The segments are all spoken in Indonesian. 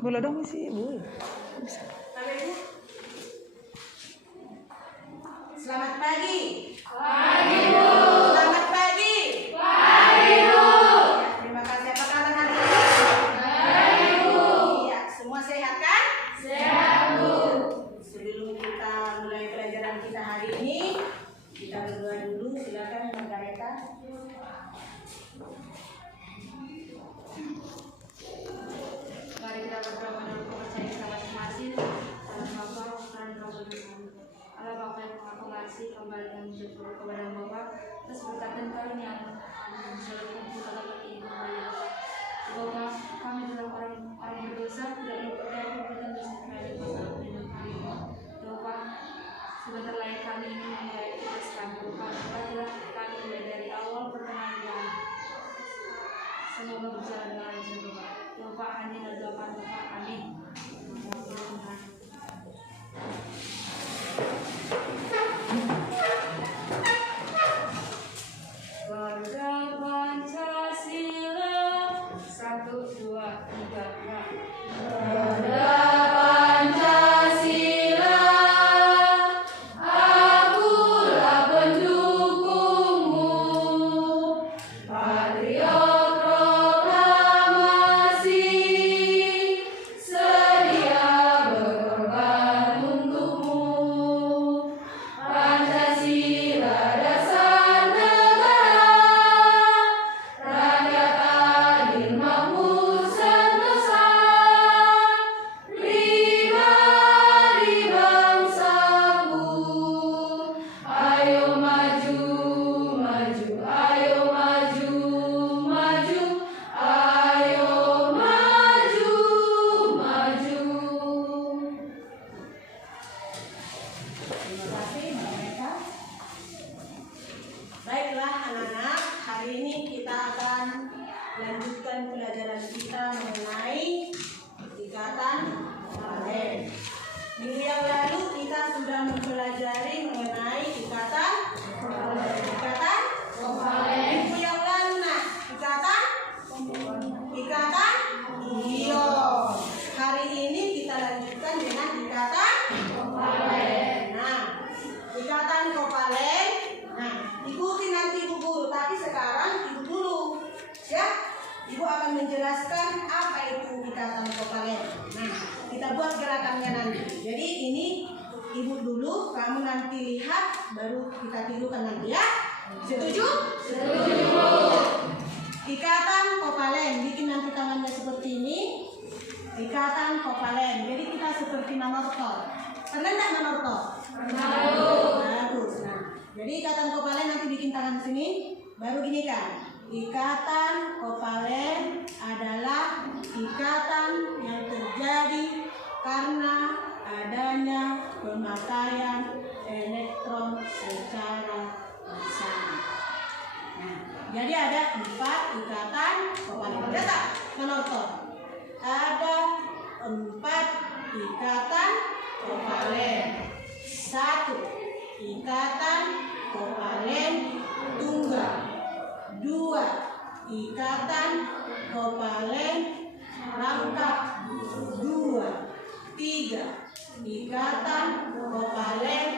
Boleh dong sih, boleh. Bisa. Selamat pagi. Pagi, Bu. Selamat pagi. Pagi, Bu. Ya, terima kasih. Apa kabar hari ini? Baik, Bu. Iya, semua sehat kan? Sehat, Bu. Sebelum kita mulai pelajaran kita hari ini, kita berdoa dulu. Silakan Margareta. Mari kita berdoa pada kepercayaan kita masing-masing. Dalam Bapa, Putra, dan Roh Kudus. Allah Bapa yang Maha Pengasih, kembali kami bersyukur kepada Bapa atas berkat dan karunia yang selalu kumpul dalam ini kembali Bapa. Kami adalah orang berdosa, tidak lupa perbuatan dosa kami dan masalah dengan kami. Bapa, sebentar lagi kami ini memulai tugas kami. Bapa, berkatilah kami mulai dari awal pertengahan dan semoga berjalan dengan lancar Bapa. Bapa, hanya berdoa Bapa, amin. Warga Pancasila, 1, 2, 3, ya. Warga Pancasila, akulah pendukungmu. Patriot proklamasi, sedia berkorban untukmu. Pancasila dasar negara, rakyat adil makmur sentosa. Pribadi bangsaku, ayo maju, maju, ayo maju, maju, ayo maju, maju. Terima kasih Margareta. Baiklah anak-anak, hari ini kita akan lanjutkan pelajaran kita mengenai ikatan kopalen. Minggu yang lalu kita sudah mempelajari mengenai ikatan kopalen. Ikatan Kopalen. Minggu yang lalu nak, ikatan ion. Hari ini kita lanjutkan dengan ikatan kopalen. Nah, ikatan kopalen. Nah, ikuti nanti Ibu Guru, tapi sekarang Ibu dulu ya. Ibu akan menjelaskan apa itu ikatan kopalen. Nah, kita buat gerakannya nanti. Jadi ini Ibu dulu, kamu nanti lihat, baru kita tirukan nanti ya. Setuju? Setuju. Ikatan kopalen, bikin nanti tangannya seperti ini. Ikatan kopalen. Jadi kita seperti nanortor. Pernah nggak nanortor? Bagus. Nah, jadi ikatan kopalen nanti bikin tangan sini, baru gini kan. Ikatan kopalen adalah ikatan yang terjadi karena adanya pemakaian elektron secara bersama. Nah, jadi ada 4 ikatan kopalen. Ada tak menortor? Ada 4 ikatan kopalen. 1. Ikatan kopalen tunggal. 2. Ikatan kopalen rangkap 2. 3. Ikatan kopalen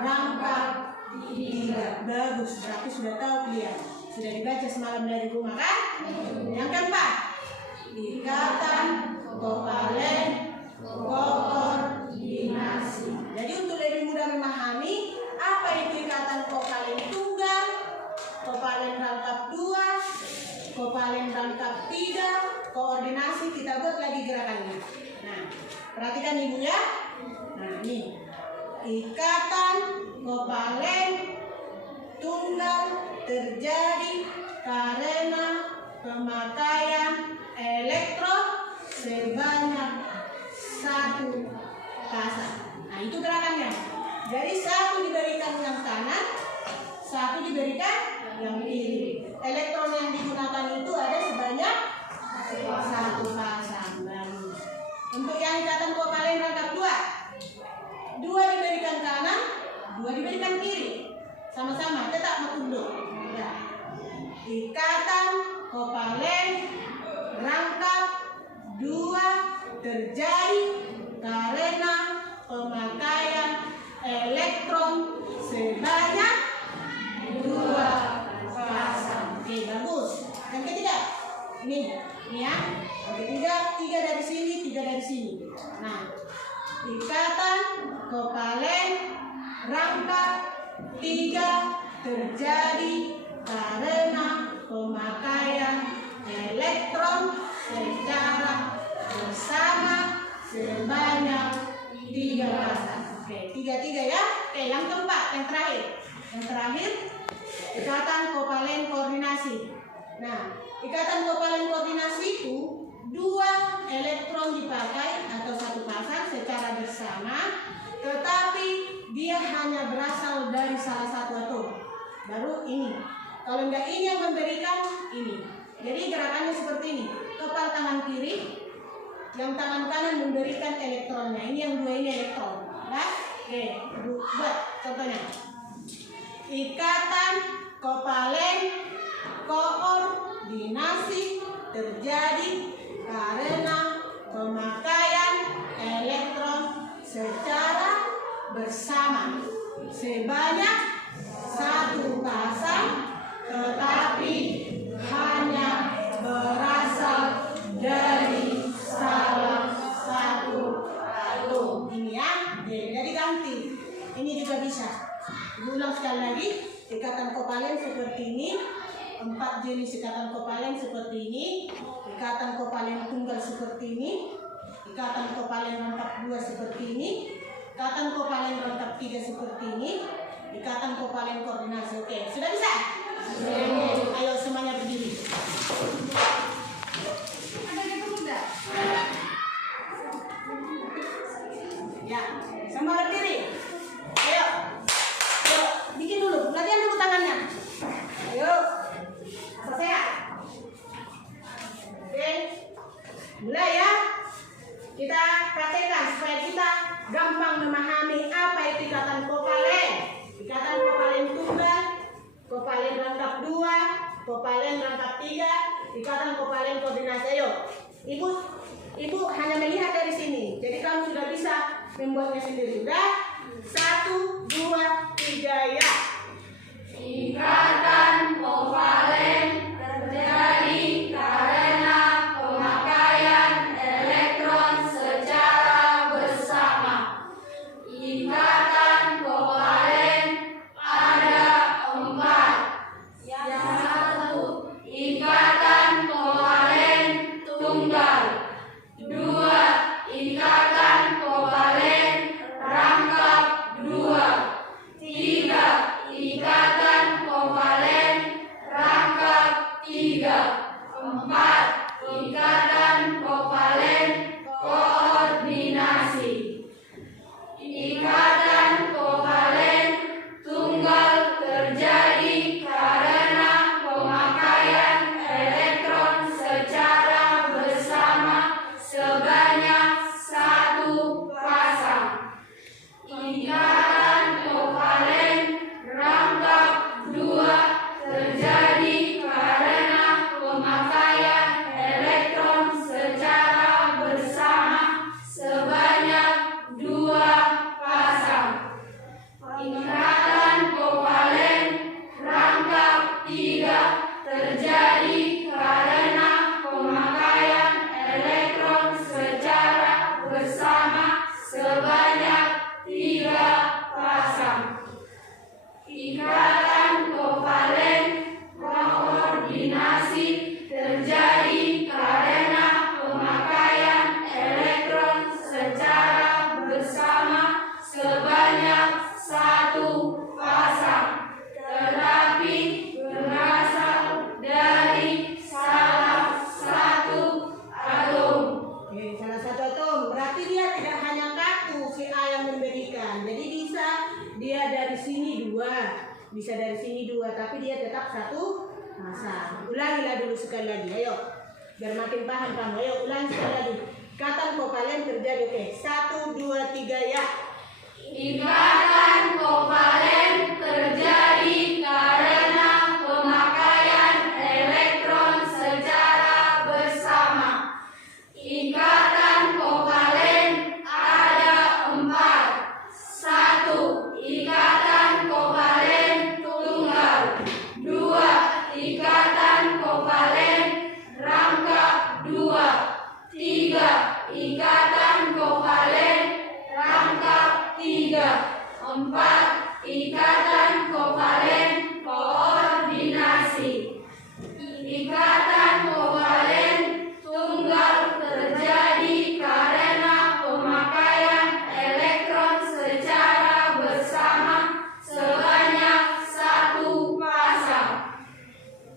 rangkap 3. Bagus, berarti sudah tahu kalian. Sudah dibaca semalam dari rumah kan? Yang keempat, ikatan kopalen koordinasi. Jadi untuk lebih mudah memahami apa itu ikatan kopalen tunggal, kopalen rangkap 2, kopalen rangkap 3, koordinasi, kita buat lagi gerakannya. Nah, perhatikan Ibu ya. Nah, ini ikatan kopalen tunggal terjadi karena pemakaian elektron sebanyak 1 pasang. Nah, itu gerakannya. Jadi 1 diberikan yang kanan, 1 diberikan yang kiri. Elektron yang digunakan itu ada sebanyak 1 pasang. Bagus. Untuk yang ikatan kopalen rangkap 2, 2 diberikan kanan, 2 diberikan kiri. Sama-sama, tetap menunduk. Ya. Ikatan kopalen rangkap 2 terjadi karena pemakaian elektron sebanyak 2 pasang. Oke, bagus. Yang ketiga, ini ya. Yang ketiga, 3 dari sini, 3 dari sini. Nah, ikatan kovalen rangkap 3 terjadi karena pemakaian elektron secara bersama sebanyak 3 pasang. Oke, 3 ya. Oke, yang keempat, yang terakhir. Yang terakhir, ikatan kovalen koordinasi. Nah, ikatan kovalen koordinasi itu 2 elektron dipakai atau 1 pasang secara bersama, tetapi dia hanya berasal dari salah satu atom. Baru ini. Kalau enggak ini yang memberikan ini. Jadi gerakannya seperti ini. Kepal tangan kiri, yang tangan kanan memberikan elektronnya. Ini yang 2 ini elektron. Nah, oke, buat contohnya. Ikatan kovalen koordinasi terjadi karena pemakaian elektron secara bersama sebanyak 1 pasang, tetapi hanya berasal dari salah satu atom. Ini ya, jadi ganti. Ini juga bisa. Ulang sekali lagi. Ikatan kovalen seperti ini. 4 jenis ikatan kovalen seperti ini. Ikatan kovalen tunggal seperti ini. Ikatan kovalen rangkap 2 seperti ini. Ikatan kovalen rangkap 3 seperti ini. Ikatan kovalen koordinasi. Oke, sudah bisa? Sudah. Ayo semuanya berdiri. Ya, semua berdiri. Ayo. Ayo, bikin dulu. Latihan dulu tangannya. Ayo. Asal sehat. Oke. Mulai ya. Kita praktekkan supaya kita gampang memahami apa itu ikatan kovalen. Ikatan kovalen tunggal, kovalen rangkap 2, kovalen rangkap 3, ikatan kovalen koordinasi. Ayo. Ibu hanya melihat dari sini. Jadi kamu sudah bisa membuatnya sendiri. Sudah? 1, 2, 3 ya. Ikatan kovalen terjadi karena pemakaian elektron secara bersama. Ikatan kovalen ada 4. Yang 1, ikatan kovalen tunggal. 2, ikatan kovalen rangkap 2. 3, ikatan kovalen rangkap 3. 4, ikatan kovalen koordinasi. Ikatan kovalen tunggal terjadi karena pemakaian elektron secara bersama sebanyak 1 pasang. Ikatan kovalen rangkap 2 terjadi karena pemakaian elektron secara bersama sebanyak 2 pasang. Ikatan kovalen rangkap 3 terjadi karena pemakaian elektron secara bersama sebanyak 3 pasang. Ikatan kovalen koordinasi terjadi karena pemakaian elektron secara bersama sebanyak 1 pasang, tetapi berasal dari salah satu atom. Oke, salah satu atom. Berarti dia tidak hanya kaku si A yang memberikan. Jadi bisa dia dari sini 2, bisa dari sini 2, tapi dia tetap 1 pasang. Ulangilah dulu sekali lagi. Ayo, biar makin paham kamu. Ayo, ulangi sekali lagi. Ikatan kovalen terjadi. Oke, 1, 2, 3 ya. Ikatan kovalen terjadi karena pemakaian elektron secara bersama. Ikatan kovalen tunggal terjadi karena pemakaian elektron secara bersama sebanyak satu pasang.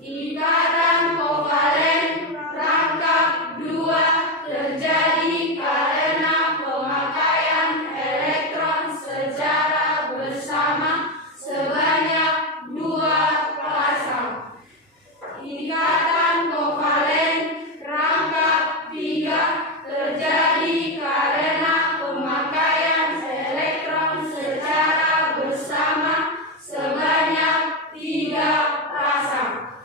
Ikatan kovalen rangkap dua terjadi karena pemakaian elektron secara bersama sebanyak dua pasang. Ikatan kovalen rangkap tiga terjadi karena pemakaian elektron secara bersama sebanyak tiga pasang.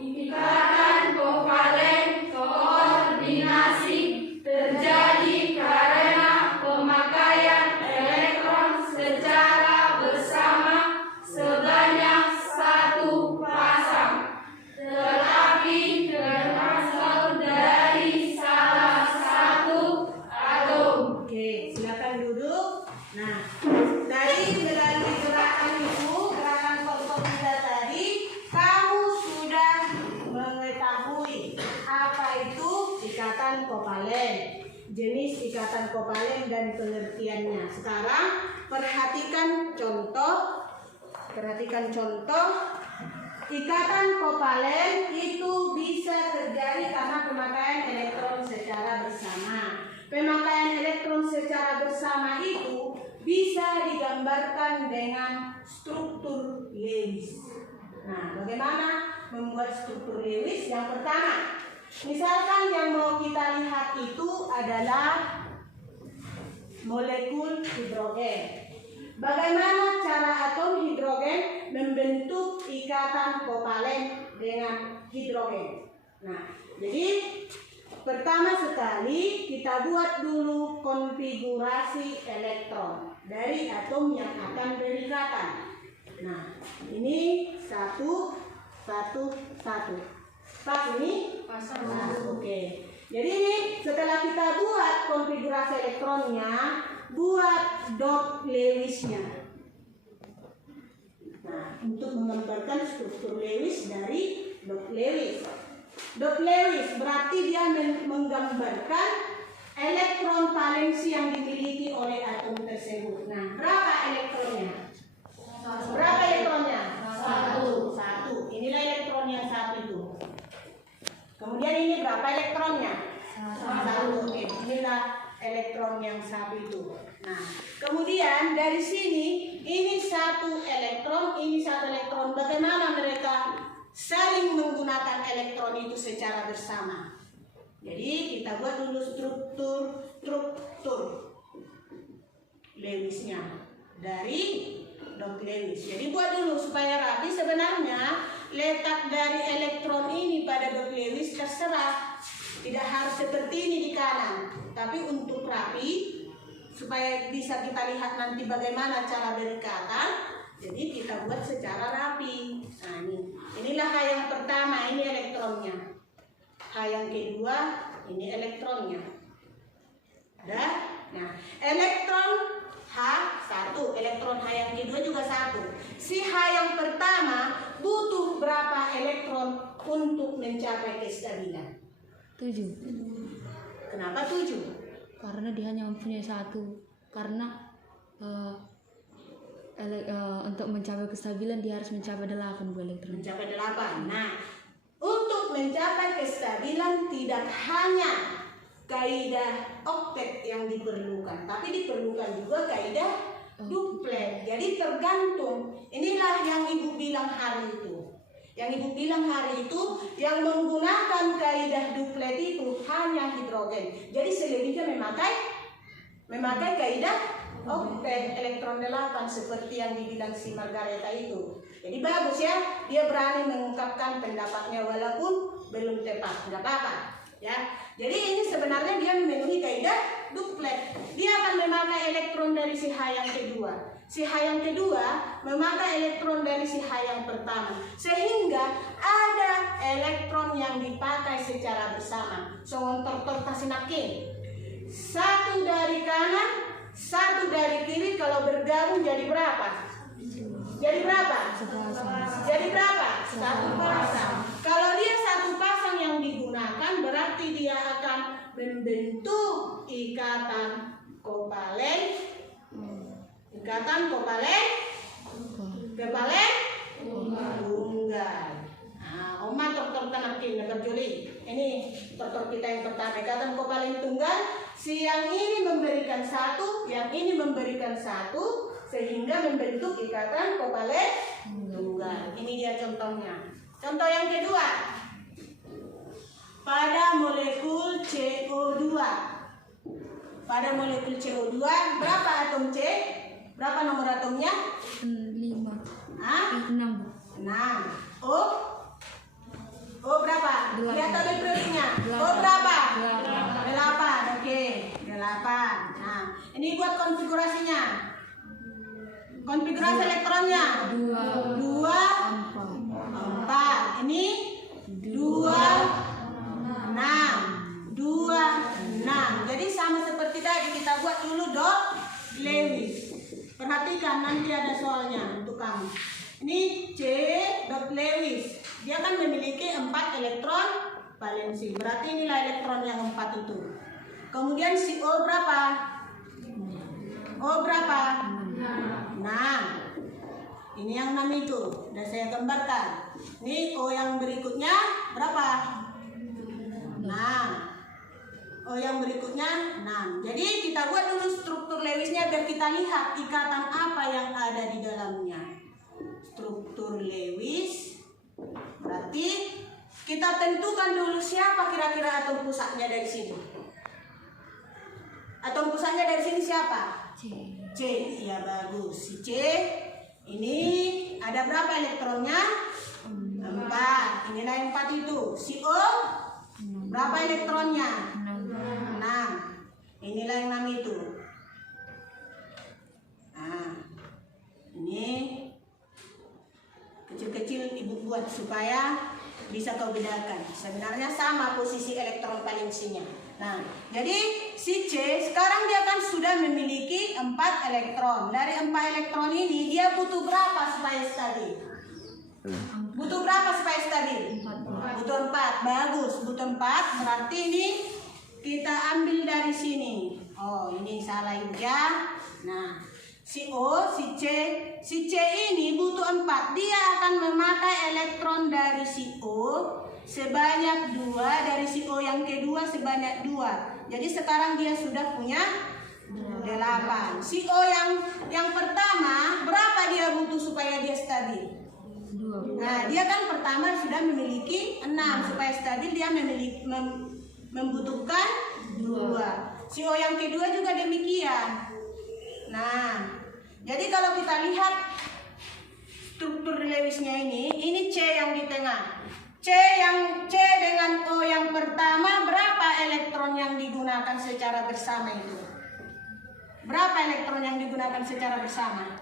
Ikatan kovalen koordinasi terjadi karena pemakaian elektron secara bersama sebanyak satu pasang, tetapi berasal dari salah satu atom. Oke, silakan duduk. Nah, dari melalui gerakan itu, gerakan kelompok kita tadi, kamu sudah mengetahui apa itu ikatan kovalen, jenis ikatan kovalen dan pengertiannya. Sekarang perhatikan contoh. Ikatan kovalen itu bisa terjadi karena pemakaian elektron secara bersama. Pemakaian elektron secara bersama itu bisa digambarkan dengan struktur Lewis. Nah, bagaimana membuat struktur Lewis? Yang pertama, misalkan yang mau kita lihat itu adalah molekul hidrogen. Bagaimana cara atom hidrogen membentuk ikatan kovalen dengan hidrogen? Nah, jadi pertama sekali kita buat dulu konfigurasi elektron dari atom yang akan berikatan. Nah, ini satu. Pas ini? Pasang. Nah, oke. Jadi ini setelah kita buat konfigurasi elektronnya, buat dot Lewisnya. Nah, untuk menggambarkan struktur Lewis dari dot Lewis. Dot Lewis berarti dia menggambarkan elektron valensi yang dimiliki oleh atom tersebut. Nah, berapa elektronnya? Berapa elektronnya? Satu. Inilah elektron yang satu itu. Kemudian ini berapa elektronnya? Satu. Oke, inilah elektron yang satu itu. Nah, kemudian dari sini ini satu elektron, ini satu elektron. Bagaimana mereka saling menggunakan elektron itu secara bersama? Jadi kita buat dulu struktur Lewisnya dari dot Lewis. Jadi buat dulu supaya rapi. Sebenarnya letak dari elektron ini pada dot Lewis terserah, tidak harus seperti ini di kanan. Tapi untuk rapi, supaya bisa kita lihat nanti bagaimana cara berikatan, jadi kita buat secara rapi. Nah, inilah H yang pertama, ini elektronnya. H yang kedua, ini elektronnya. Ada? Nah, elektron H1, elektron H yang kedua juga 1. Si H yang pertama butuh berapa elektron untuk mencapai kestabilan? 7. Kenapa 7? Karena dia hanya mempunyai 1. Karena untuk mencapai kestabilan dia harus mencapai 8 buah elektron. Mencapai 8. Nah, untuk mencapai kestabilan tidak hanya kaidah oktet yang diperlukan, tapi diperlukan juga kaidah duplet. Jadi tergantung. Inilah yang Ibu bilang hari itu. Yang Ibu bilang hari itu yang menggunakan kaidah duplet itu hanya hidrogen. Jadi selebihnya memakai kaidah oktet elektron 8 seperti yang dibilang si Margareta itu. Jadi bagus ya, dia berani mengungkapkan pendapatnya walaupun belum tepat, tidak apa-apa ya. Jadi ini sebenarnya dia memenuhi kaidah duplet. Dia akan memakai elektron dari si H yang kedua. Si H yang kedua memakai elektron dari si H yang pertama, sehingga ada elektron yang dipakai secara bersama. Songontor-tor tasinakin. Satu dari kanan, satu dari kiri, kalau bergabung jadi berapa? Jadi berapa? Jadi berapa? 1 pasang. Kalau membentuk ikatan kovalen tunggal. Nah, Oma dokter tanakin Juli. Ini dokter kita yang pertama, ikatan kovalen tunggal. Si yang ini memberikan satu, yang ini memberikan satu, sehingga membentuk ikatan kovalen tunggal. Ini dia contohnya. Contoh yang kedua, pada molekul CO2. Pada molekul CO2 berapa atom C? Berapa nomor atomnya? 5. Hah? 6. 6. O berapa? Lihat tabel periodiknya. O berapa? 8. Oke, 8. Nah, ini buat konfigurasinya. Konfigurasi elektronnya 2, 4. Ini 2, 6. Jadi sama seperti tadi kita buat dulu dot Lewis. Perhatikan nanti ada soalnya untuk kamu. Ini C dot Lewis. Dia kan memiliki 4 elektron valensi. Berarti inilah elektron yang 4 itu. Kemudian si O berapa? O berapa? 6. Ini yang 6 itu. Sudah saya gambarkan. Ini O yang berikutnya berapa? 6. O yang berikutnya 6. Jadi kita buat dulu struktur Lewisnya biar kita lihat ikatan apa yang ada di dalamnya. Struktur Lewis. Berarti kita tentukan dulu siapa kira-kira atom pusatnya dari sini. Atom pusatnya dari sini siapa? C. Ya bagus. Si C ini ada berapa elektronnya? 4. Inilah yang 4 itu. Si O berapa elektronnya? 6. Inilah yang 6 itu. Nah, ini kecil-kecil ibu buat supaya bisa kau bedakan. Sebenarnya sama posisi elektron valensinya. Nah, jadi si C sekarang dia kan sudah memiliki 4 elektron. Dari 4 elektron ini dia butuh berapa supaya stabil? Butuh berapa supaya stabil? Butuh 4. Bagus, butuh 4. Berarti ini kita ambil dari sini. Oh, ini salah juga. Nah, si O, si C ini butuh 4. Dia akan memakai elektron dari si O sebanyak 2, dari si O yang kedua sebanyak 2. Jadi sekarang dia sudah punya 8. Si O yang pertama berapa dia butuh supaya dia stabil? 2. Nah, dia kan pertama sudah memiliki 6. Supaya stabil dia membutuhkan 2. Si O yang kedua juga demikian. Nah, jadi kalau kita lihat struktur Lewisnya ini C yang di tengah. C dengan O yang pertama berapa elektron yang digunakan secara bersama itu? Berapa elektron yang digunakan secara bersama?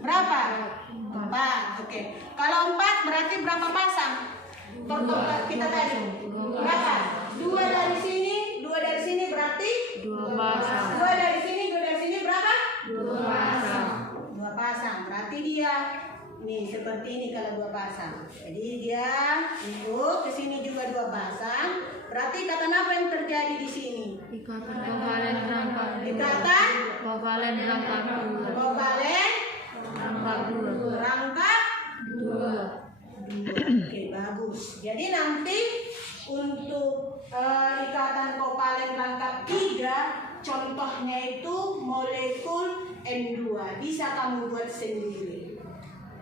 Berapa? 4. Oke. Kalau 4 berarti berapa pasang? Total kita tadi. Berapa? 2 dari sini berarti 2 pasang. 2 dari sini berapa? 2 pasang. 2 pasang. Berarti dia nih seperti ini kalau 2 pasang. Jadi dia untuk ke sini juga 2 pasang. Berarti ikatan apa yang terjadi di sini? Ikatan kovalen rangkap 2. Ikatan Kovalen rangkap 2. kovalen Rangkap 2. rangkap 2. Oke, bagus. Jadi nanti untuk ikatan kovalen rangkap 3 contohnya itu molekul N2. Bisa kamu buat sendiri.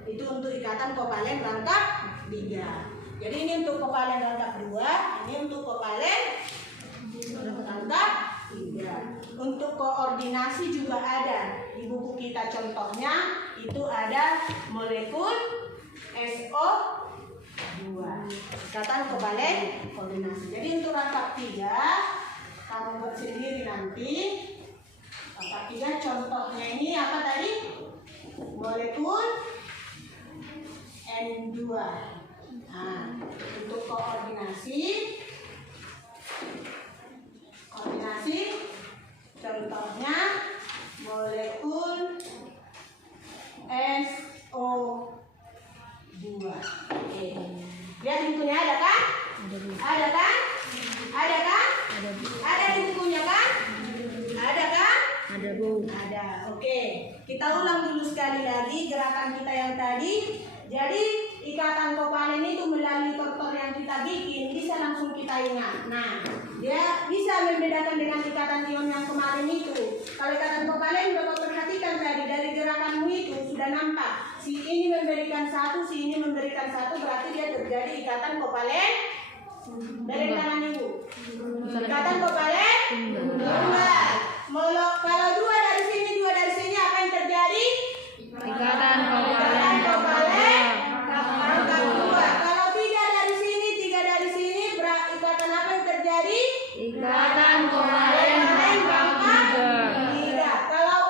Itu untuk ikatan kovalen rangkap 3. Jadi ini untuk kovalen rangkap 2, ini untuk kovalen rangkap 3. Untuk koordinasi juga ada. Di buku kita contohnya itu ada molekul SO2. Ikatan kovalen koordinasi. Jadi untuk rangkap 3 kamu buat sendiri nanti. Rangkap 3 contohnya ini apa tadi? Molekul N2. Nah, untuk koordinasi contohnya molekul SO2. Oke. Lihat bukunya ada kan? Ada kan? Ada kan? Ada di bukunya kan? Ada kan? Ada, Bu. Ada. Oke. Kita ulang dulu sekali lagi gerakan kita yang tadi. Jadi ikatan kopalen itu melalui faktor yang kita bikin bisa langsung kita ingat. Nah, dia bisa membedakan dengan ikatan ion yang kemarin itu. Kalau ikatan kopalen Bapak perhatikan tadi dari gerakanmu itu sudah nampak. Si ini memberikan satu, si ini memberikan satu, berarti dia terjadi ikatan kopalen. Dari kanan Ibu. Ikatan kopalen tunggal. Kalau dua dari sini apa yang terjadi? Ikatan kopalen rangkap dua. Kalau tiga dari sini, ikatan apa yang terjadi? Ikatan kopalen rangkap tiga. Kalau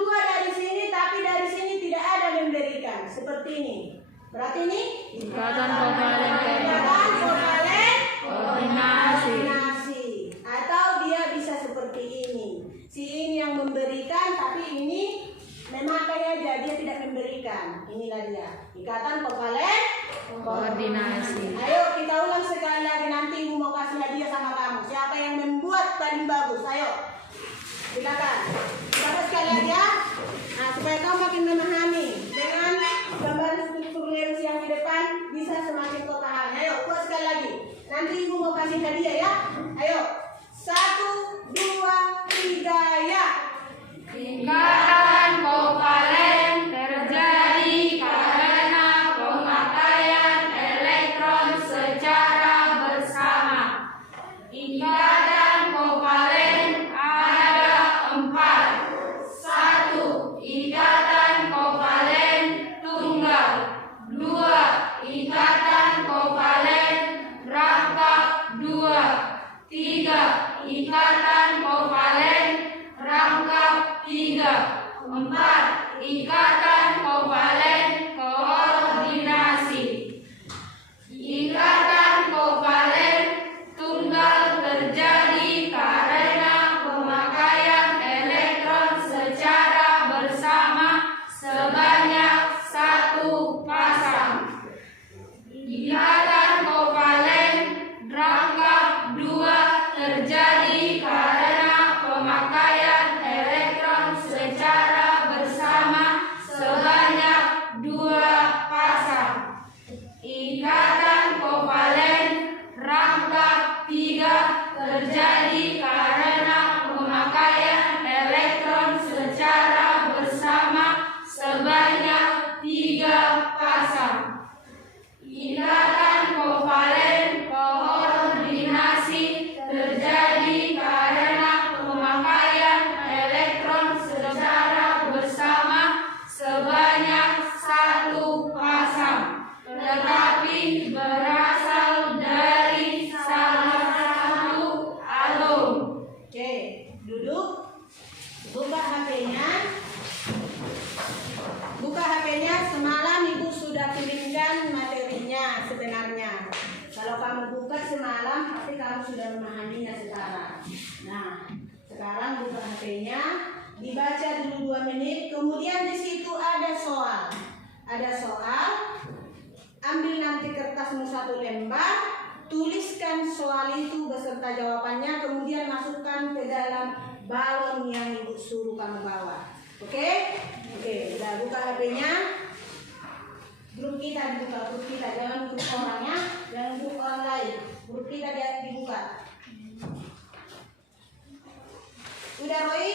dua dari sini, tapi dari sini tidak ada memberikan, seperti ini. Berarti ini ikatan kopalen koordinasi. Atau dia bisa seperti ini. Si ini yang memberikan, tapi ini memakai aja, dia tidak memberikan. Inilah dia ikatan kopalen koordinasi. Ayo kita ulang sekali lagi, nanti Ibu mau kasih hadiah sama kamu. Siapa yang membuat paling bagus? Ayo silakan. Silakan sekali lagi ya. Nah, supaya kamu makin memahami dengan gambar struktur lurus yang di depan bisa semakin kau pahami. Ayo buat sekali lagi. Nanti Ibu mau kasih hadiah ya. Ayo 1, 2, 3 ya. Ikatan kopalen terjadi karena pemakaian elektron secara bersama. Ikatan kopalen ada 4. 1. Ikatan kopalen tunggal. 2. Ikatan kopalen rangkap 2. 3. Ikatan kopalen rangkap 3. 4. Ikatan kopalen koordinasi. Ikatan kopalen tunggal terjadi karena pemakaian elektron secara bersama sebanyak 1 pasang. Ikatan kopalen rangkap 2 terjadi karena pemakaian elektron secara bersama sebanyak 2 pasang. Ikatan kopalen rangkap 3 terjadi karena pemakaian elektron secara bersama sebanyak 3 pasang. Ikatan kopalen koordinasi terjadi karena pemakaian elektron secara bersama sebanyak 1 pasang, tetapi berasal dari salah satu atom. Oke, duduk. Buka HP-nya. Semalam Ibu sudah kirimkan materinya sebenarnya. Kalau kamu buka semalam, pasti kamu sudah memahaminya sekarang. Nah, sekarang buka HP-nya, dibaca dulu 2 menit. Kemudian di situ ada soal. Ambil nanti kertasmu 1 lembar, tuliskan soal itu beserta jawabannya, kemudian masukkan ke dalam balon yang Ibu suruh kamu bawa. Oke? Oke, udah buka HP-nya. Grup kita dibuka, jangan grup orangnya, jangan grup orang lain. Grup kita dibuka. Udah Roy?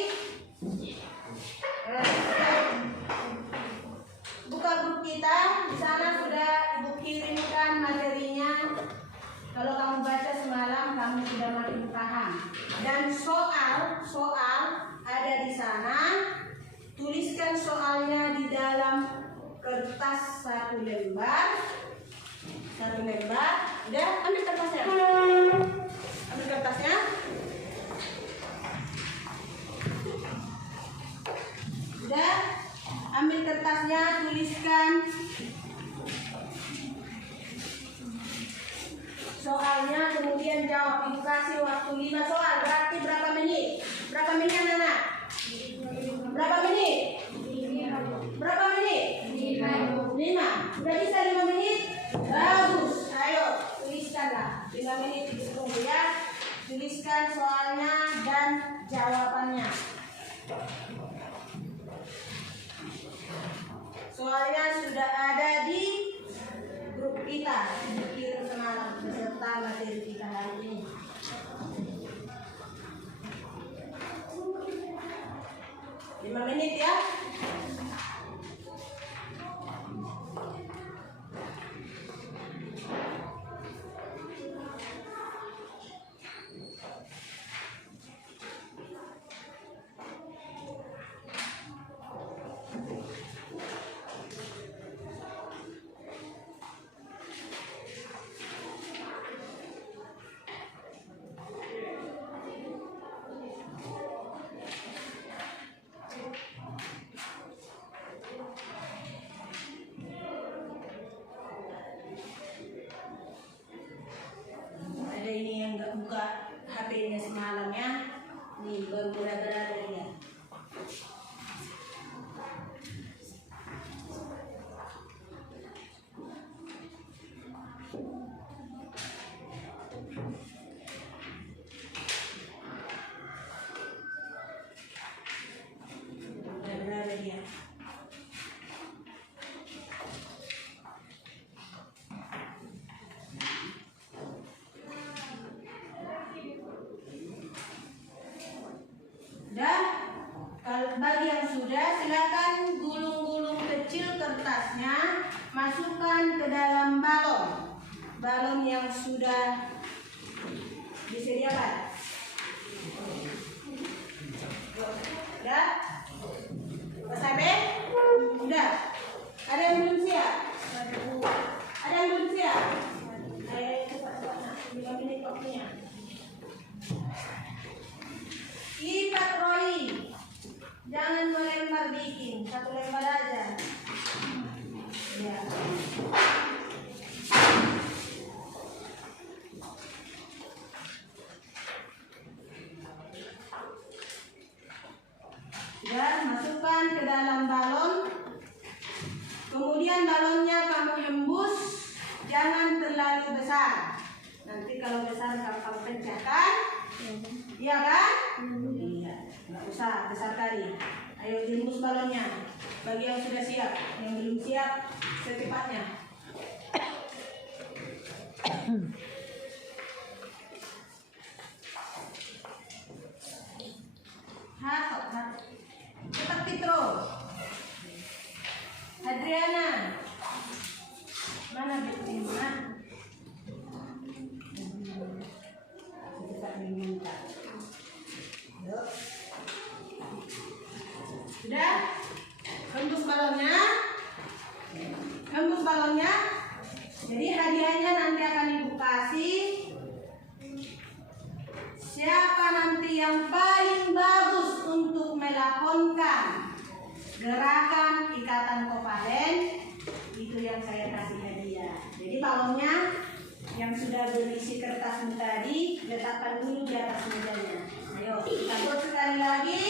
Buka grup kita, di sana sudah Ibu kirimkan materinya. Kalau kamu baca semalam, kamu sudah makin paham. Dan soal ada di sana. Tuliskan soalnya di dalam kertas 1 lembar. Udah, ambil kertasnya. Udah, ambil kertasnya, tuliskan soalnya, kemudian jawab. Ibu kasih waktu 5 soal, berarti berapa menit? Berapa menit anak? Berapa menit? 5. Udah bisa 5 menit? Bagus. Ayo, tuliskanlah. 5 menit tunggu ya. buka HP-nya semalam ya. Nih baru berada dia. Berada dia. Dan kalau bagi yang sudah, silakan gulung-gulung kecil kertasnya, masukkan ke dalam balon yang sudah disediakan. Udah? Mas Abe? Udah? Ada yang belum siap? Ada yang belum siap? Ayo cepat-cepat, nak. 5 menit waktunya. Pak Roy, jangan melempar bikin, 1 lembar aja. Ya. Dan masukkan ke dalam balon. Kemudian balonnya kamu hembus, jangan terlalu besar. Nanti kalau besar kamu pecahkan. Iya kan? Iya, nggak usah besar kali. Ayo dihembus balonnya. Bagi yang sudah siap, yang belum siap secepatnya. Cepat Pitro. Adriana. Mana Betina? Sudah? Hembus balonnya. Jadi hadiahnya nanti akan ibu kasih. Siapa nanti yang paling bagus untuk melakonkan gerakan ikatan kovalen, itu yang saya kasih hadiah. Jadi balonnya yang sudah berisi kertas tadi letakkan dulu di atas mejanya. Ayo kita buat sekali lagi.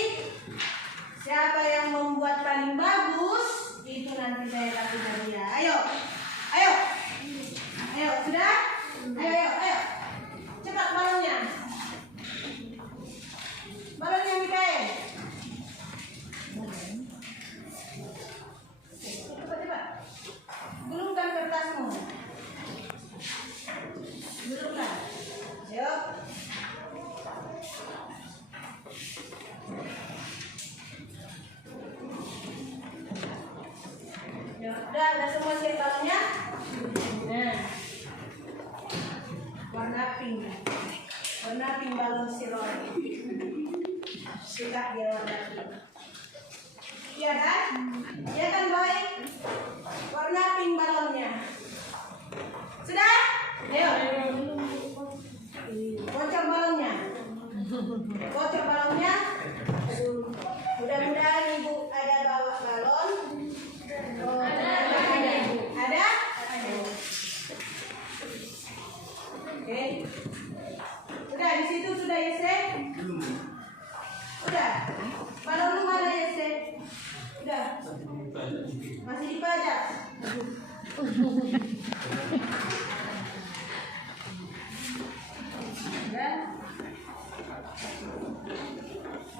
Siapa yang membuat paling bagus, itu nanti saya kasih hadiah. Ayo sudah? Ayo. Cepat balonnya Mikael. Cepat. Gulungkan kertasmu. Gulungkan. Ayo. Udah semua siap balonnya? Nah, warna pink balon siroi. Suka dia warna pink. Iya kan? Iya kan boy? Warna pink balonnya. Sudah? Ayo. Bocor balonnya. Mudah-mudahan ibu ada bawa balon. Ada? Oke. Sudah di situ sudah Yese? Udah. Balon mana Yese? Udah. Masih dipajak. Udah.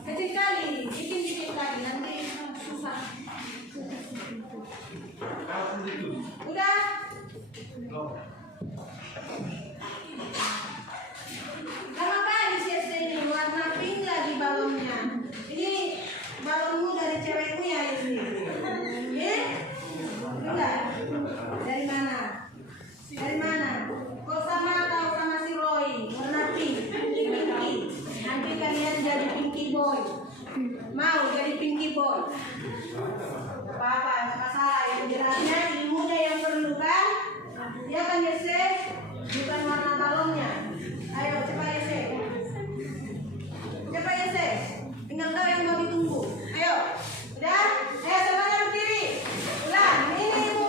Kecil kali, bikin dikit lagi nanti susah. Udah. Lama kali CSD ini warna pink lagi balonnya. Ini balonmu dari cewekmu ya ini. Udah. Dari mana? Kok sama si Roy? Warna pink, pinky. Nanti kalian jadi pinky boy. Mau jadi pinky boy? Apa-apa, nggak masalah. Yang jelasnya ilmunya yang perlu kan? Ya kan Yese? Bukan warna balonnya. Ayo cepat Yese. Tinggal tahu yang mau ditunggu. Ayo. Udah? Ayo semuanya berdiri. Ulang. Ini ibu.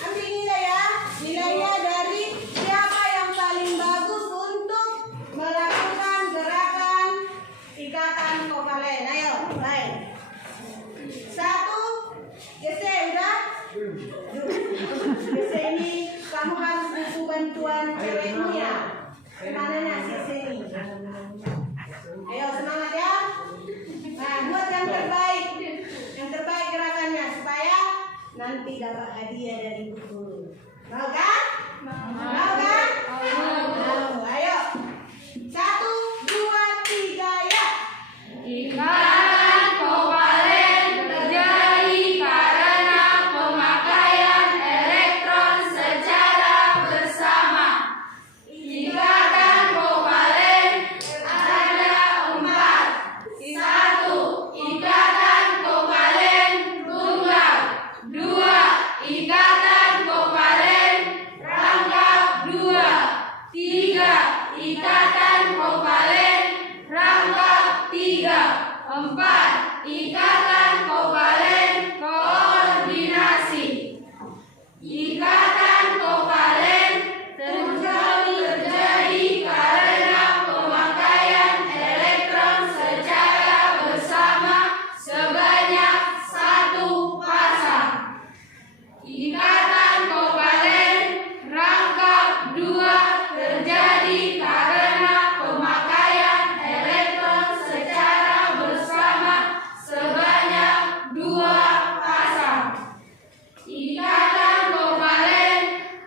Ambil nilai ya. Nilainya dari siapa yang paling bagus untuk dengan cewekmu ya. Gimana sih sini? Ayo semangat ya. Nah, buat yang terbaik. Yang terbaik gerakannya supaya nanti dapat hadiah dari Bu Guru. Mau kan? Mau kan? Mau. Ayo. 1, 2, 3 ya. Ikatan kovalen terjadi karena pemakaian elektron secara bersama. Ikatan kovalen ada 4. 1. Ikatan kovalen tunggal. 2. Ikatan kovalen rangkap 2. 3. Ikatan kovalen rangkap 3. 4. Ikatan kovalen koordinasi. Ikatan kovalen terjadi karena pemakaian elektron secara bersama sebanyak 1 pasang. Ikatan kovalen rangkap 2 terjadi karena pemakaian elektron secara bersama sebanyak 2 pasang. Ikatan kovalen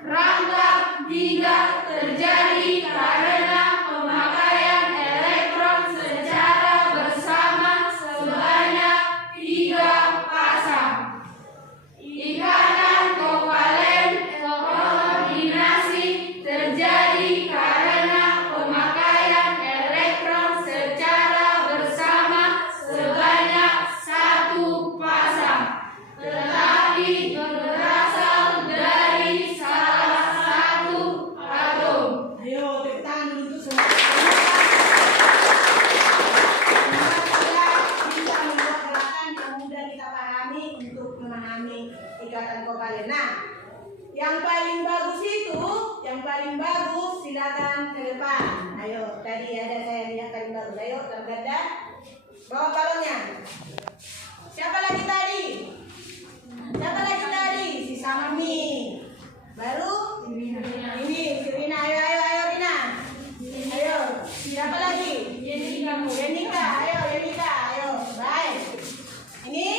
rangkap 3 terjadi karena pemakaian elektron secara bersama sebanyak 3 pasang. Ikatan kovalen koordinasi terjadi karena pemakaian elektron secara bersama sebanyak 1 pasang, tetapi berasal dari salah satu atom. Ayo tepuk tangan dulu tuh semua. Semoga bisa membuat gerakan yang mudah kita pahami untuk memahami ikatan kovalen. Nah, yang paling bagus silakan ke depan. Ayo, tadi ada saya lihat paling bagus. Ayo, tergada. Bawa balonnya. Siapa lagi tadi? Si Sami. Baru ini si Rina. Ayo Rina. Ayo, siapa lagi? Yenika. Ayo. Baik. Ini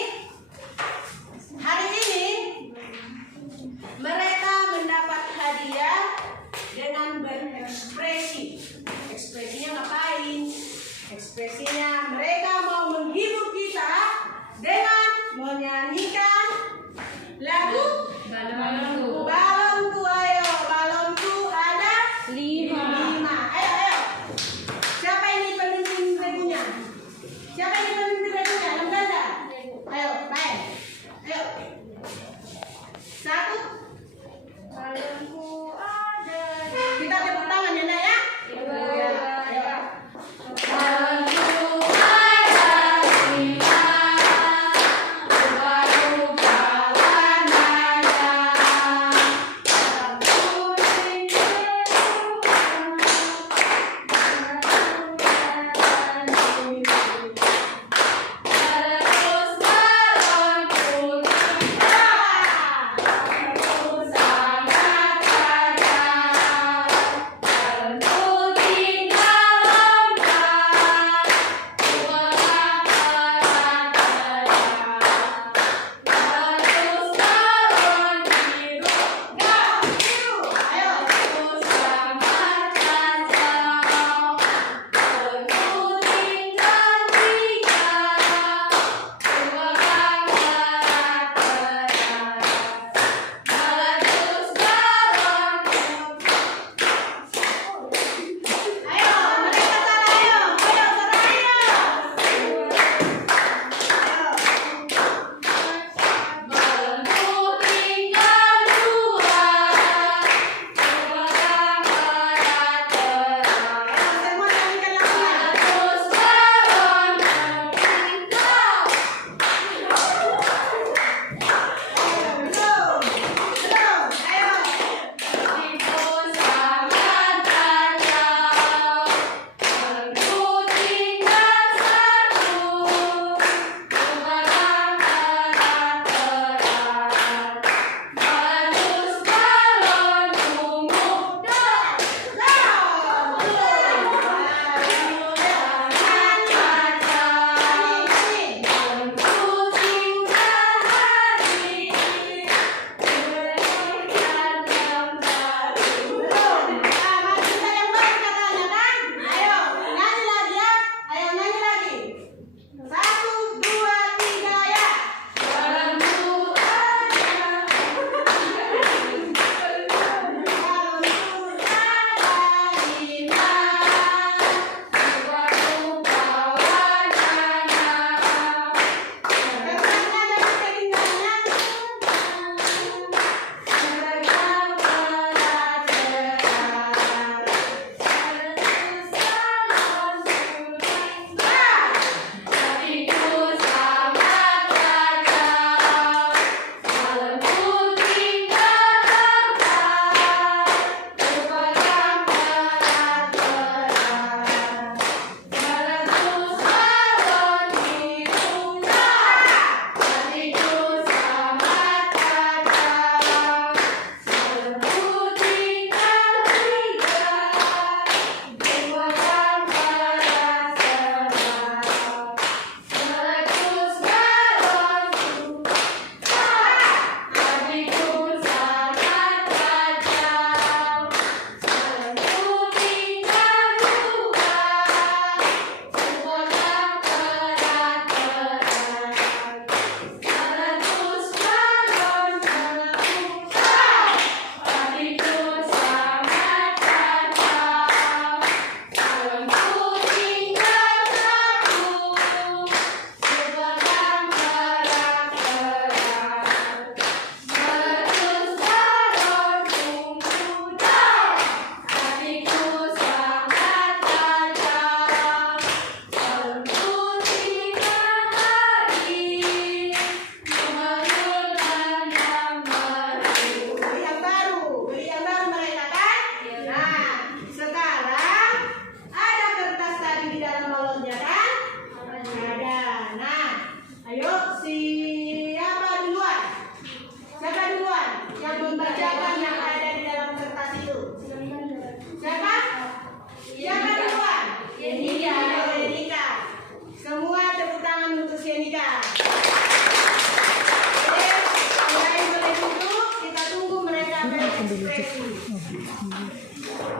hari ini mereka mendapat hadiah dengan berekspresi. Ekspresinya ngapain? Ekspresinya mereka mau menghibur kita dengan menyanyikan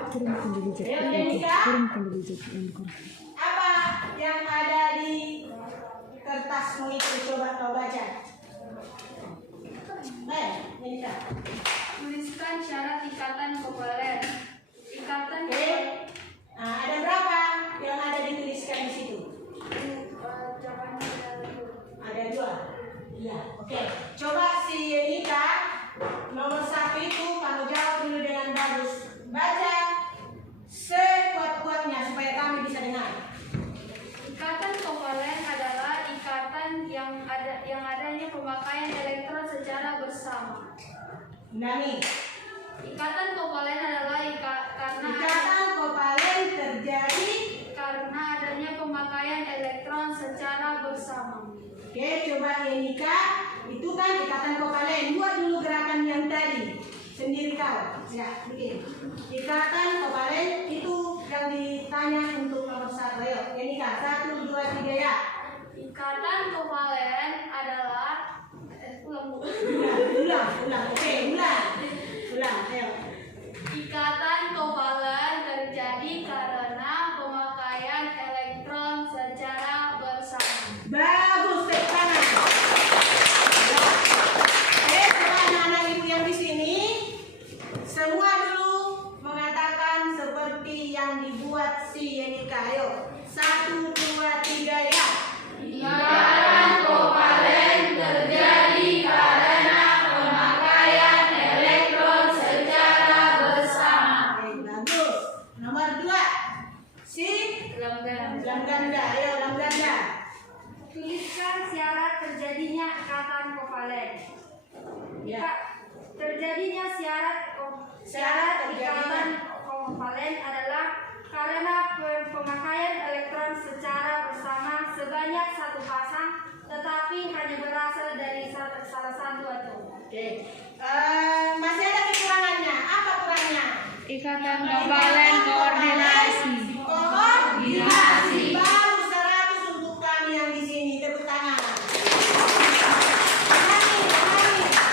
Ayo Denika. Apa yang ada di kertasmu itu? Coba kau baca. Baik, Denika. Tuliskan syarat ikatan kovalen. Ikatan Oke. Nah, ada berapa yang ada dituliskan di situ? jawabannya adalah Ada 2. Iya, oke. Coba si Denika nomor 1 itu kamu jawab dulu dengan bagus. Baca sekuat-kuatnya supaya kami bisa dengar. ikatan kovalen adalah ikatan yang adanya pemakaian elektron secara bersama. Ulangi. Ikatan kovalen adalah Ikatan kovalen terjadi. karena adanya pemakaian elektron secara bersama. Oke, coba Denika. Itu kan ikatan kovalen. Buat dulu gerakan yang tadi. Sendiri kau. Ya, bikin. Ikatan kovalen itu yang ditanya untuk nomor 1. Ayo, Denika. 1, 2, 3 ya. Ikatan kovalen adalah ulang. Ulang. Oke, ulang. Ayo. Ikatan kovalen terjadi karena pemakaian elektron secara bersama. Bagus, tepuk tangan. Ya. Oke, coba anak-anak ibu yang di sini semua dulu mengatakan seperti yang dibuat si Denika. Ayo, 1, 2, 3 ya. Ikatan kovalen terjadi karena pemakaian elektron secara bersama. Oke, bagus. Nomor 2, si Dalam dalam ganda. Ayo, dalam ganda. tuliskan syarat terjadinya ikatan kovalen. Ya. Terjadinya syarat terjadinya. ikatan kovalen adalah karena pemakaian elektron secara bersama sebanyak satu pasang, tetapi hanya berasal dari salah satu atom. Oke. Masih ada kekurangannya. Apa kurangnya? Ikatan kovalen koordinasi. Koordinasi. Baru 100 untuk kami yang di sini. Tepuk tangan.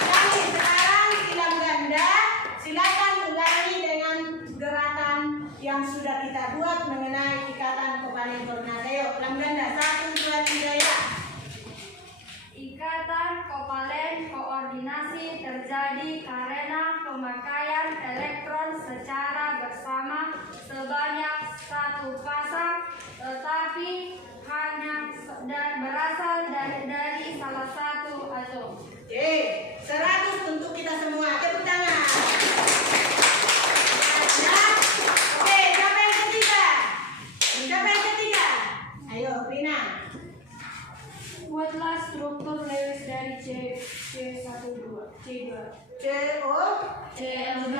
Kami sekarang silam ganda. Silakan ulangi dengan gerakan yang sudah kita buat mengenai ikatan kovalen koordinasi. Ayo, silam ganda. 1, 2, 3 ya. Ikatan kovalen koordinasi terjadi karena pemakaian elektron secara bersama sebanyak satu pasang, tetapi hanya berasal dari salah satu atom. Oke, 100 untuk kita semua. Tepuk tangan. Ya. Oke, siapa yang ketiga? Ayo, Rina. Buatlah struktur Lewis dari C12. CO. CM2.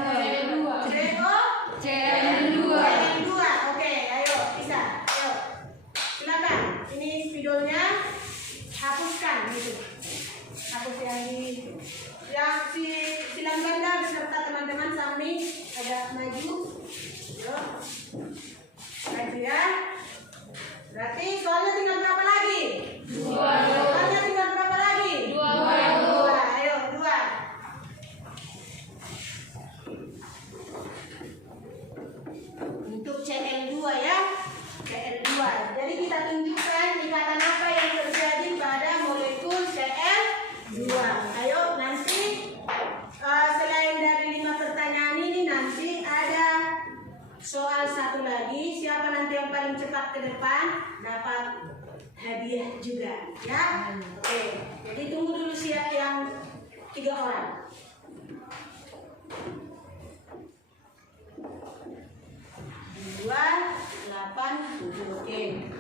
Oke, ayo, bisa. Ayo. Silakan. Ini spidolnya hapuskan gitu. Hapus yang si silam ganda beserta teman-teman Sami agak maju. Ayo. Maju ya. Berarti soalnya tinggal berapa lagi? 2. Soalnya tinggal berapa lagi? 2. Ayo, 2. Untuk CL2 ya. CL2. Jadi kita tunjukkan ikatan apa yang terjadi pada molekul CL2. Ayo, nanti selain dari 5 pertanyaan ini nanti ada soal satu lagi. Siapa nanti yang paling cepat ke depan dapat hadiah juga ya. Oke, jadi tunggu dulu siap yang 3 orang. 2, 8, 7. Oke.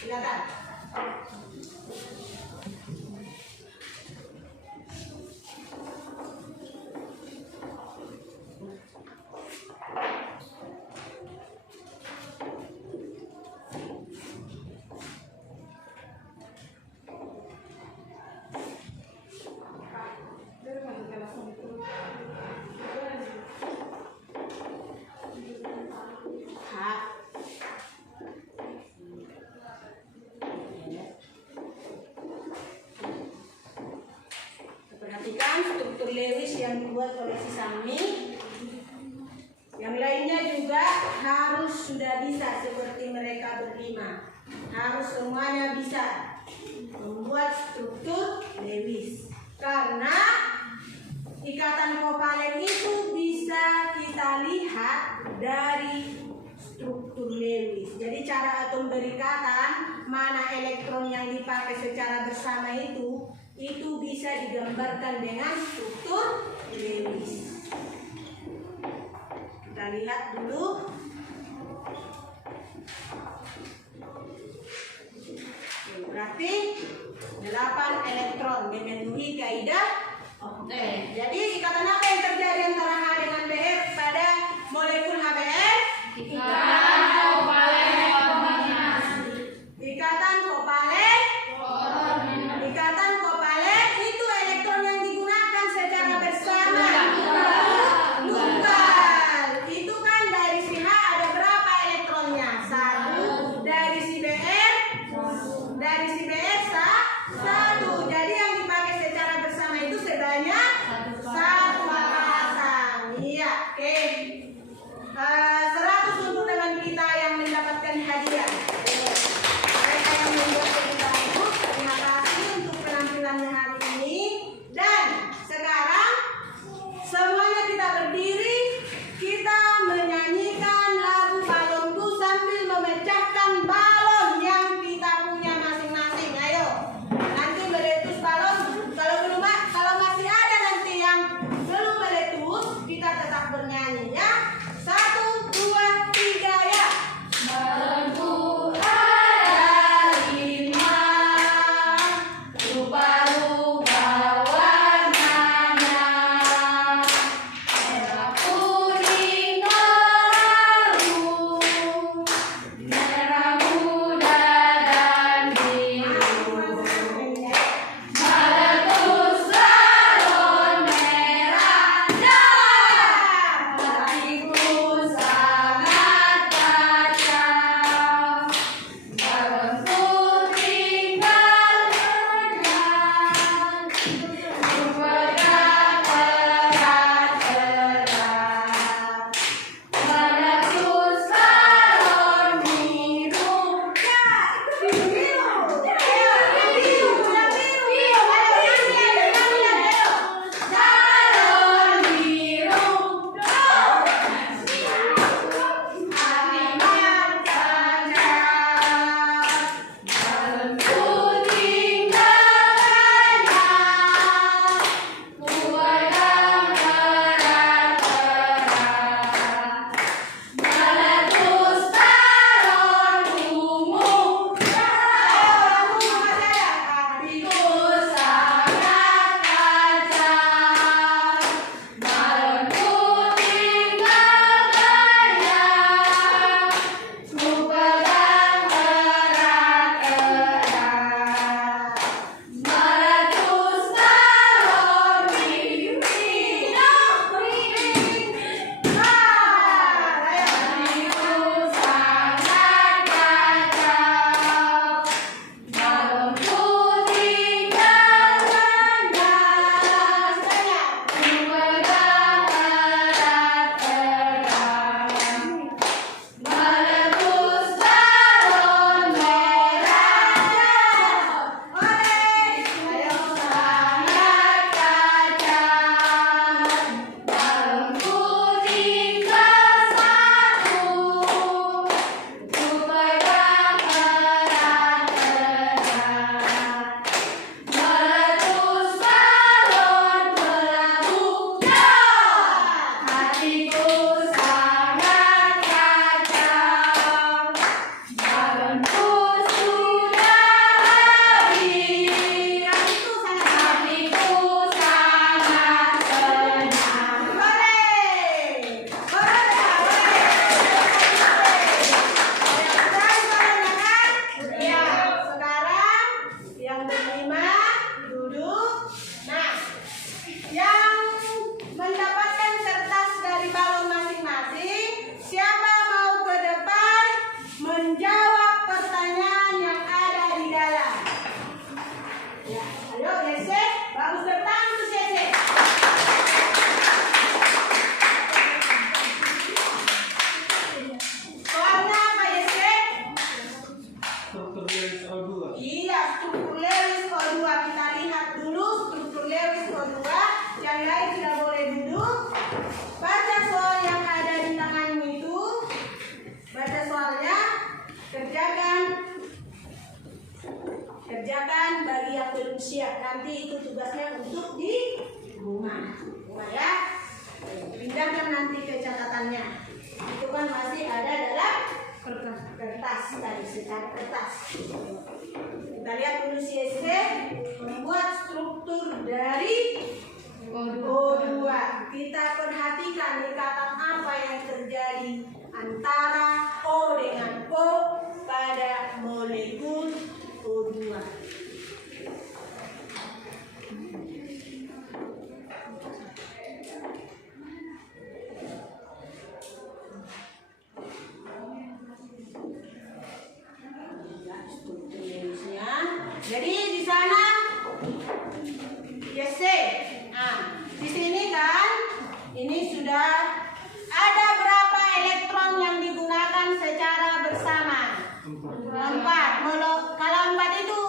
Silakan. Perhatikan struktur Lewis yang dibuat oleh si Sami. Yang lainnya juga harus sudah bisa seperti mereka berlima. Harus semuanya bisa membuat struktur Lewis. Karena ikatan kovalen itu bisa kita lihat dari struktur Lewis. Jadi cara atom berikatan, mana elektron yang dipakai secara bersama itu bisa digambarkan dengan struktur Lewis. Kita lihat dulu. Berarti 8 elektron memenuhi kaidah. Jadi ikatan apa yang terjadi antara H dengan Br pada molekul HBr? Ikatan kovalen koordinasi. Ikatan kovalen. Ikatan kovalen itu elektron yang digunakan secara bersama. Tunggal. Itu kan dari si H ada berapa elektronnya? 1. Dari si Br? Dari si Br 1. Jadi yang dipakai secara bersama itu sebanyak 1. Adik-adik sudah boleh duduk. Baca soal yang ada di tanganmu itu. Baca soalnya. Kerjakan bagi yang belum siap. Nanti itu tugasnya untuk di rumah. Ya. Pindahkan nanti ke catatannya. Itu kan masih ada dalam kertas tadi, secara kertas. Kita lihat dulu si SD membuat struktur dari O2. Kita perhatikan ikatan apa yang terjadi antara O dengan O pada molekul O2. Jadi di sana yes, di sini kan ini sudah ada berapa elektron yang digunakan secara bersama? 4. Kalau 4 itu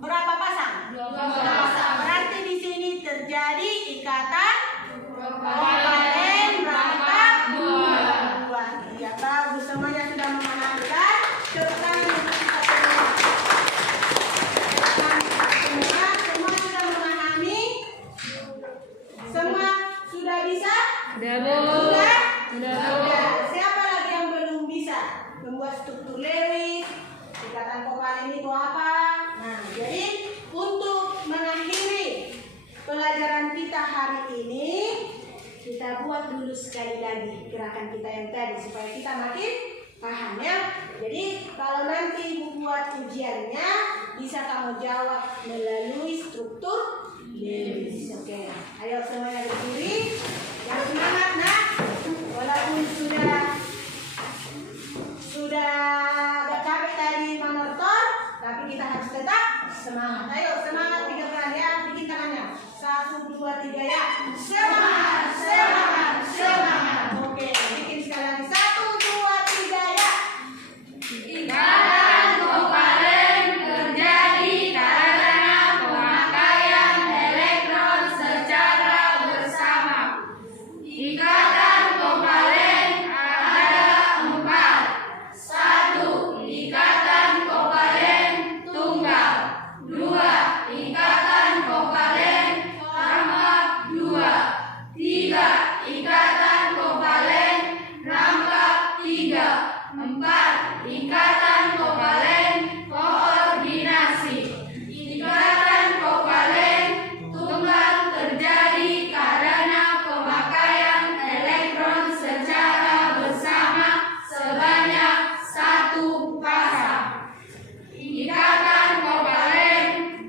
berapa pasang? 2 pasang. Berarti di sini terjadi ikatan kovalen rangkap 2. Ya bagus, semuanya sudah memahami kan? Terutama untuk kita semua sudah memahami? Semua sudah bisa? Sudah. Siapa lagi yang belum bisa membuat struktur Lewis? Ikatan kovalen itu apa? Nah, jadi untuk mengakhiri pelajaran kita hari ini, kita buat dulu sekali lagi gerakan kita yang tadi supaya kita makin paham ya. Jadi kalau nanti buat ujiannya bisa kamu jawab melalui struktur Lewis. Oke, ayo semuanya berdiri. Yang semangat nak, walaupun sudah agak capek tadi memotor, tapi kita harus tetap semangat. Ayo semangat 3 kali ya, bikin tangannya. 1, 2, 3 ya. Semangat, semangat, semangat. Oke, bikin sekali lagi. 1, 2, 3 ya. Ikatan kovalen terjadi karena pemakaian elektron secara bersama. Ikatan kovalen ada 4. 1. Ikatan kovalen tunggal. 2. Ikatan kovalen rangkap 2. 3. Ikatan kovalen rangkap 3. 4. Ikatan kovalen koordinasi. Ikatan kovalen tunggal terjadi karena pemakaian elektron secara bersama sebanyak 1 pasang. Ikatan kovalen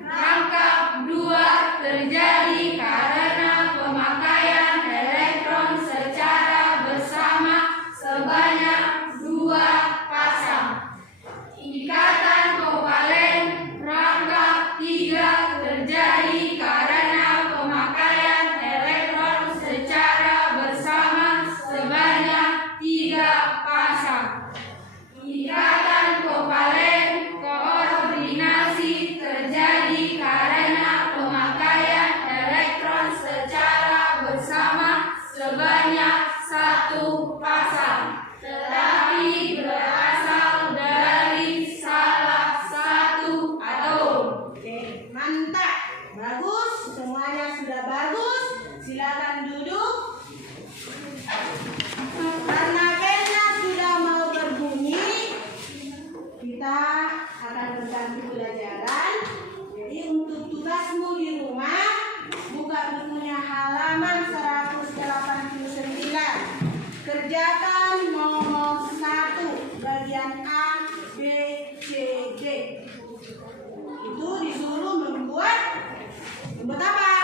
rangkap 2 terjadi karena pemakaian elektron secara bersama sebanyak 2 pasang. Ikatan kovalen rangkap 3 terjadi karena pemakaian elektron secara bersama sebanyak 3 pasang. Ikatan kovalen koordinasi terjadi karena pemakaian elektron secara bersama sebanyak 1 pasang, tetapi berasal dari salah satu atom. Oke, mantap. Bagus, semuanya sudah bagus. Silakan duduk. Karena belnya sudah mau berbunyi, kita akan berganti pelajaran. Jadi untuk tugasmu di rumah, buka bukunya halaman 189. Kerjakan nomor 1 bagian A, B, C, D. Itu disuruh membuat apa?